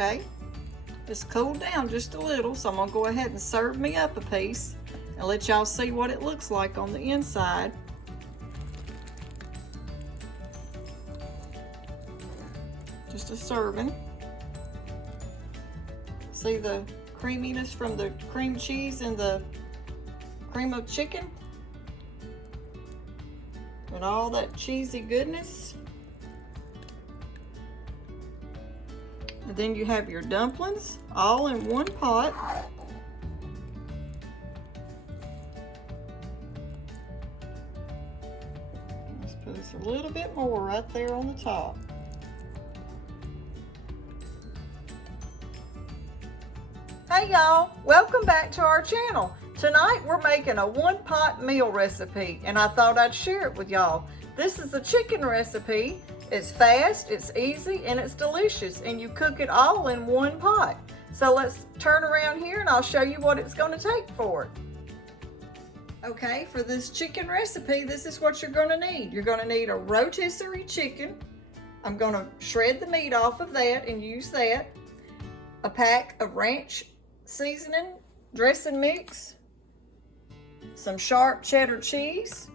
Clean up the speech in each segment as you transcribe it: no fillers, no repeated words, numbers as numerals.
Okay, it's cooled down just a little, so I'm gonna go ahead and serve me up a piece and let y'all see what it looks like on the inside. Just a serving. See the creaminess from the cream cheese and the cream of chicken? And all that cheesy goodness. And then you have your dumplings all in one pot. Let's put this a little bit more right there on the top. Hey y'all, welcome back to our channel. Tonight we're making a one-pot meal recipe and I thought I'd share it with y'all. This is a chicken recipe. It's fast, it's easy, and it's delicious, and you cook it all in one pot. So let's turn around here and I'll show you what it's going to take for it. Okay, for this chicken recipe, this is what you're going to need. You're going to need a rotisserie chicken. I'm going to shred the meat off of that and use that. A pack of ranch seasoning dressing mix, some sharp cheddar cheese,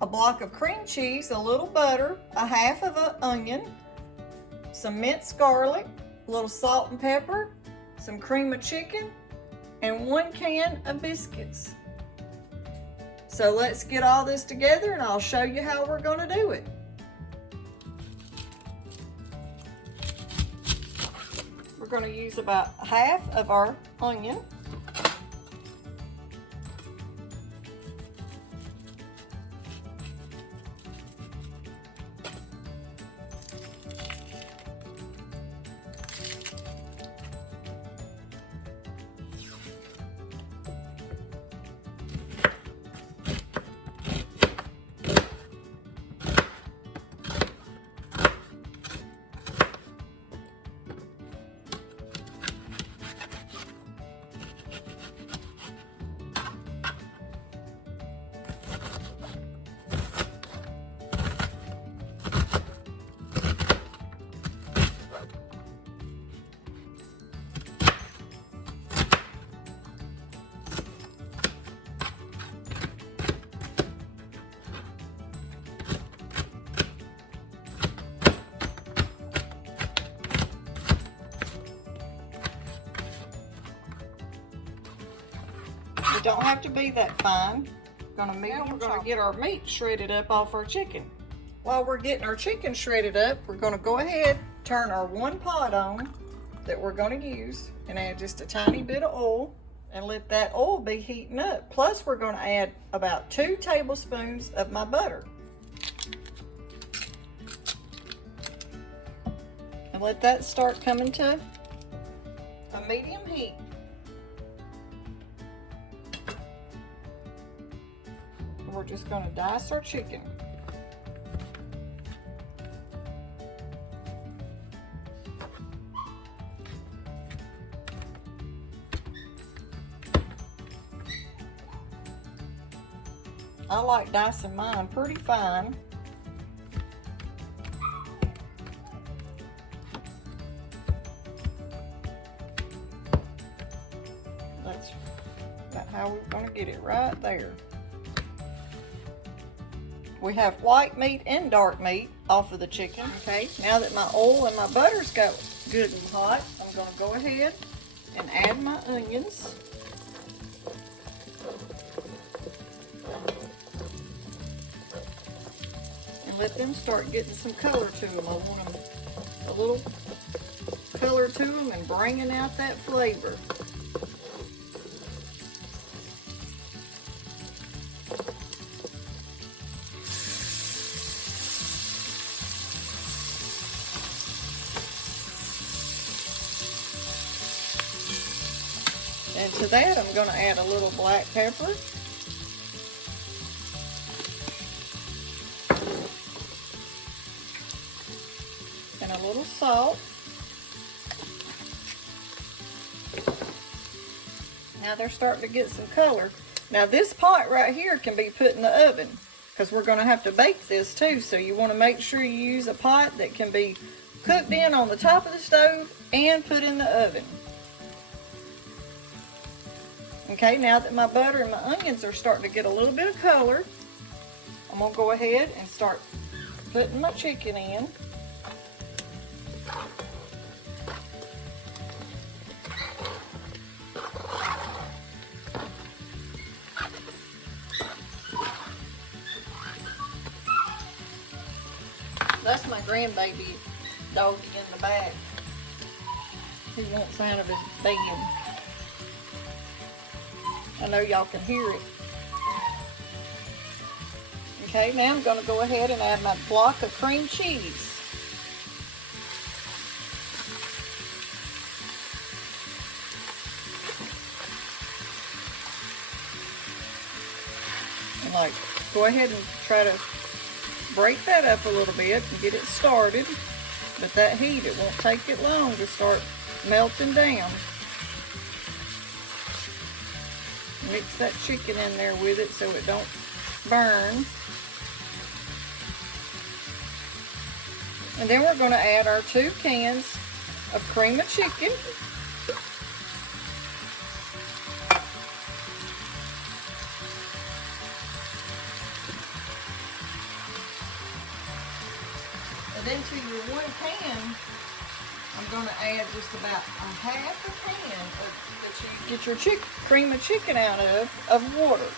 a block of cream cheese, a little butter, a half of an onion, some minced garlic, a little salt and pepper, some cream of chicken, and 1 can of biscuits. So let's get all this together and I'll show you how we're going to do it. We're going to use about half of our onion. It don't have to be that fine. We're gonna get our meat shredded up off our chicken. While we're getting our chicken shredded up, we're gonna go ahead, turn our one pot on that we're gonna use and add just a tiny bit of oil and let that oil be heating up. Plus we're gonna add about 2 tablespoons of my butter. And let that start coming to a medium heat. We're just going to dice our chicken. I like dicing mine pretty fine. That's about how we're going to get it right there. We have white meat and dark meat off of the chicken. Okay, now that my oil and my butter's got good and hot, I'm gonna go ahead and add my onions. And let them start getting some color to them. I want them a little color to them and bringing out that flavor. And to that, I'm going to add a little black pepper. And a little salt. Now they're starting to get some color. Now this pot right here can be put in the oven because we're going to have to bake this too. So you want to make sure you use a pot that can be cooked in on the top of the stove and put in the oven. Okay, now that my butter and my onions are starting to get a little bit of color, I'm gonna go ahead and start putting my chicken in. That's my grandbaby doggy in the back. He wants out of his bed. I know y'all can hear it. Okay, now I'm going to go ahead and add my block of cream cheese. And go ahead and try to break that up a little bit and get it started. But that heat, it won't take it long to start melting down. Mix that chicken in there with it so it don't burn. And then we're going to add our 2 cans of cream of chicken. And then to your 1 can, I'm going to add just about a half a can that you get your cream of chicken out of water.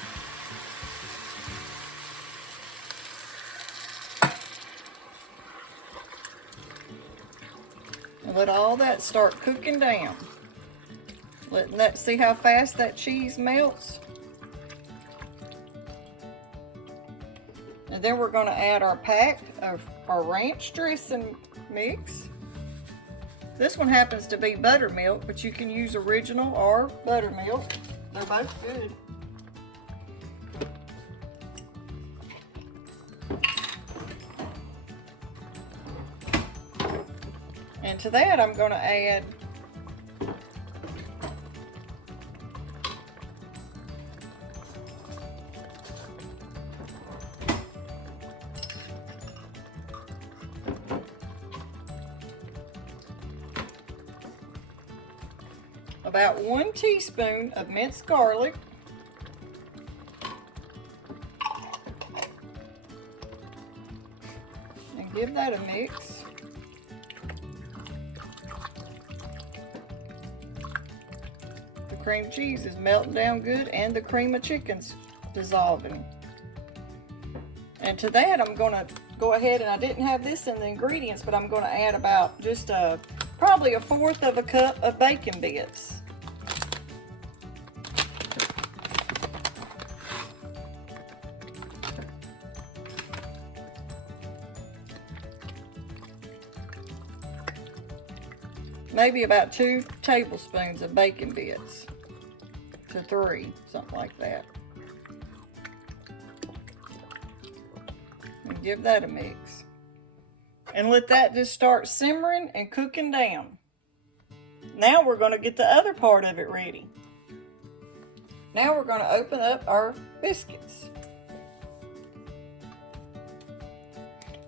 And let all that start cooking down. See how fast that cheese melts? And then we're going to add our pack of our ranch dressing mix. This one happens to be buttermilk, but you can use original or buttermilk. They're both good. And to that, I'm going to add about 1 teaspoon of minced garlic, and give that a mix. The cream cheese is melting down good and the cream of chicken's dissolving. And to that, I'm going to go ahead, and I didn't have this in the ingredients, but I'm going to add about just probably 1/4 of a cup of bacon bits. Maybe about 2 tablespoons of bacon bits to 3, something like that. And give that a mix. And let that just start simmering and cooking down. Now we're going to get the other part of it ready. Now we're going to open up our biscuits.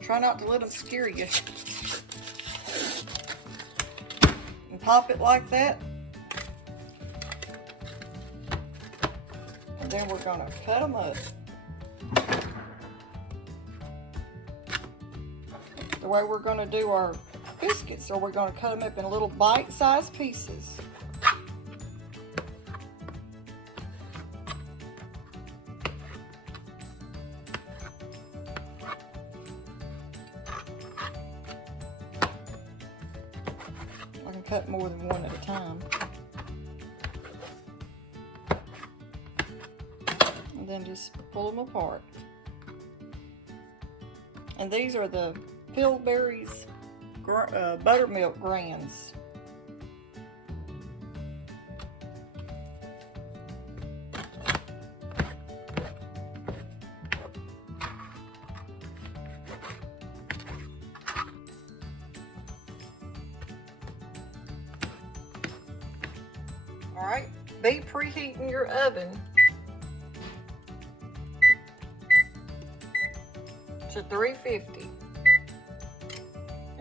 Try not to let them scare you. And pop it like that. And then we're going to cut them up. The way we're going to do our biscuits, or we're going to cut them up in little bite-sized pieces. I can cut more than one at a time. And then just pull them apart. And these are the Pillsbury's buttermilk grands. Alright, be preheating your oven to 350.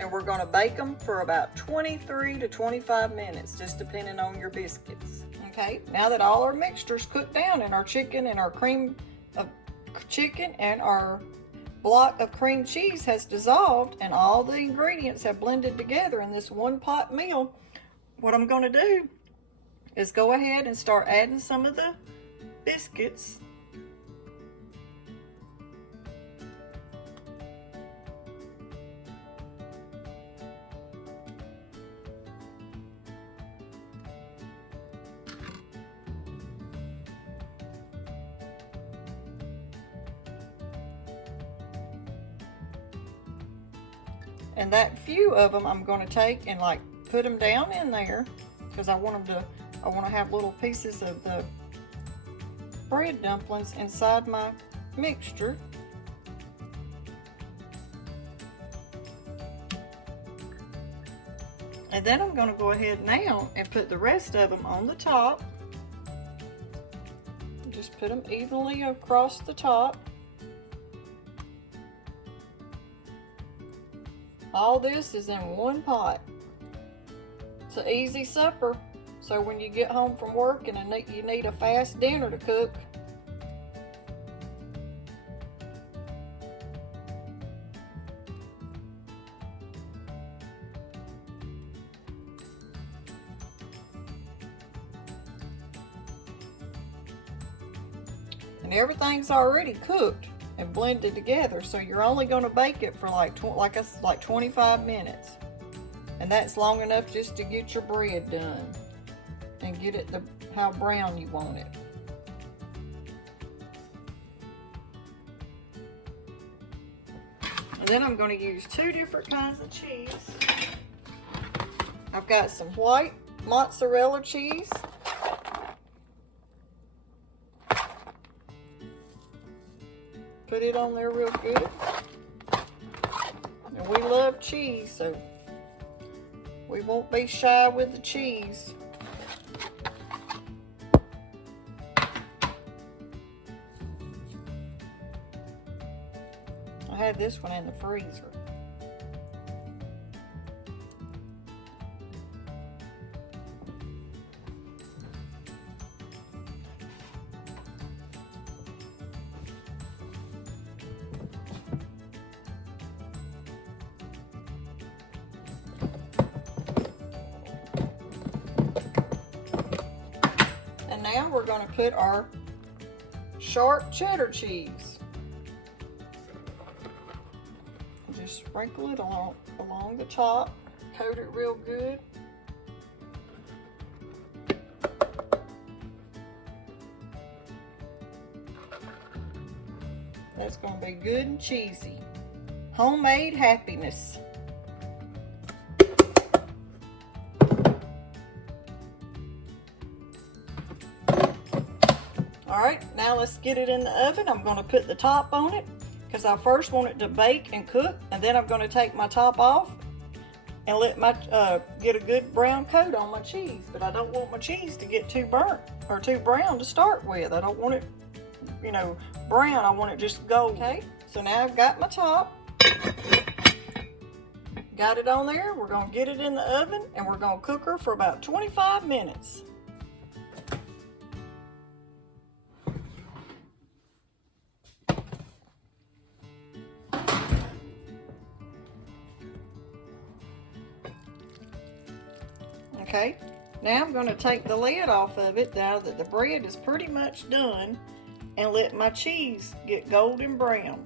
and we're going to bake them for about 23 to 25 minutes, just depending on your biscuits. Okay, now that all our mixture's cooked down and our chicken and our cream of chicken and our block of cream cheese has dissolved and all the ingredients have blended together in this one pot meal, what I'm going to do is go ahead and start adding some of the biscuits. And that few of them I'm going to take and like put them down in there because I want to have little pieces of the bread dumplings inside my mixture. And then I'm going to go ahead now and put the rest of them on the top. Just put them evenly across the top. All this is in one pot. It's an easy supper, so when you get home from work and you need a fast dinner to cook. And everything's already cooked and blended together, so you're only going to bake it for like 25 minutes, and that's long enough just to get your bread done and get it how brown you want it. And then I'm going to use 2 different kinds of cheese. I've got some white mozzarella cheese. Put it on there real good. And we love cheese, so we won't be shy with the cheese. I had this one in the freezer. And now we're going to put our sharp cheddar cheese. Just sprinkle it along the top, coat it real good. That's going to be good and cheesy. Homemade happiness. Alright, now let's get it in the oven. I'm going to put the top on it because I first want it to bake and cook, and then I'm going to take my top off and let my get a good brown coat on my cheese. But I don't want my cheese to get too burnt or too brown to start with. I don't want it, you know, brown. I want it just golden. Okay, so now I've got my top. Got it on there. We're going to get it in the oven and we're going to cook her for about 25 minutes. Okay, now I'm going to take the lid off of it now that the bread is pretty much done and let my cheese get golden brown.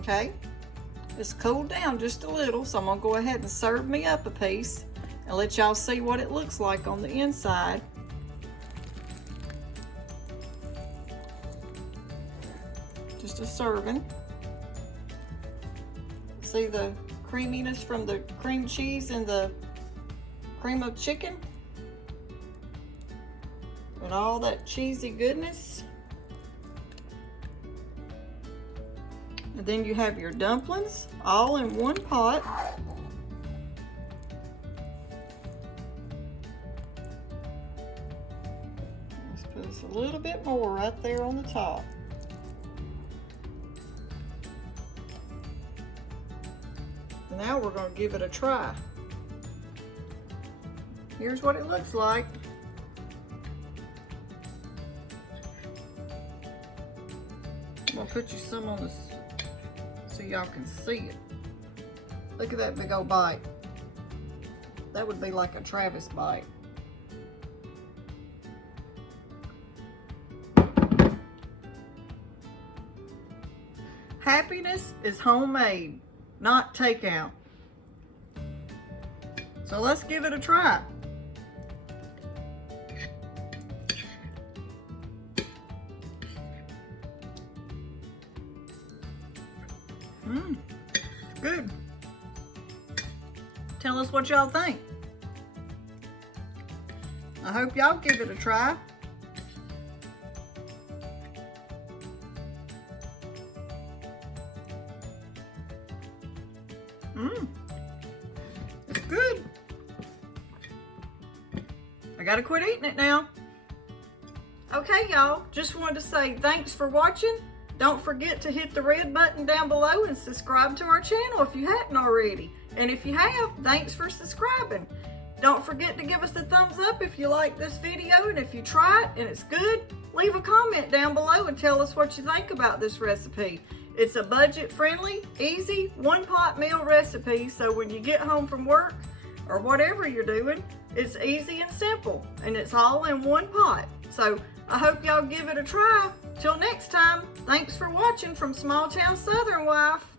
Okay, it's cooled down just a little, so I'm going to go ahead and serve me up a piece and let y'all see what it looks like on the inside. Just a serving. See the creaminess from the cream cheese and the cream of chicken? And all that cheesy goodness. And then you have your dumplings all in one pot. Put just a little bit more right there on the top. Now we're going to give it a try. Here's what it looks like. I'm going to put you some on this so y'all can see it. Look at that big old bite. That would be like a Travis bite. Happiness is homemade, not takeout. So let's give it a try. Good. Tell us what y'all think. I hope y'all give it a try. It's good. I gotta quit eating it now. Okay, y'all, just wanted to say thanks for watching. Don't forget to hit the red button down below and subscribe to our channel if you hadn't already. And if you have, thanks for subscribing. Don't forget to give us a thumbs up if you like this video, and if you try it and it's good, leave a comment down below and tell us what you think about this recipe. It's a budget-friendly, easy, one-pot meal recipe, so when you get home from work or whatever you're doing, it's easy and simple, and it's all in one pot. So I hope y'all give it a try. Till next time, thanks for watching from Small Town Southern Wife.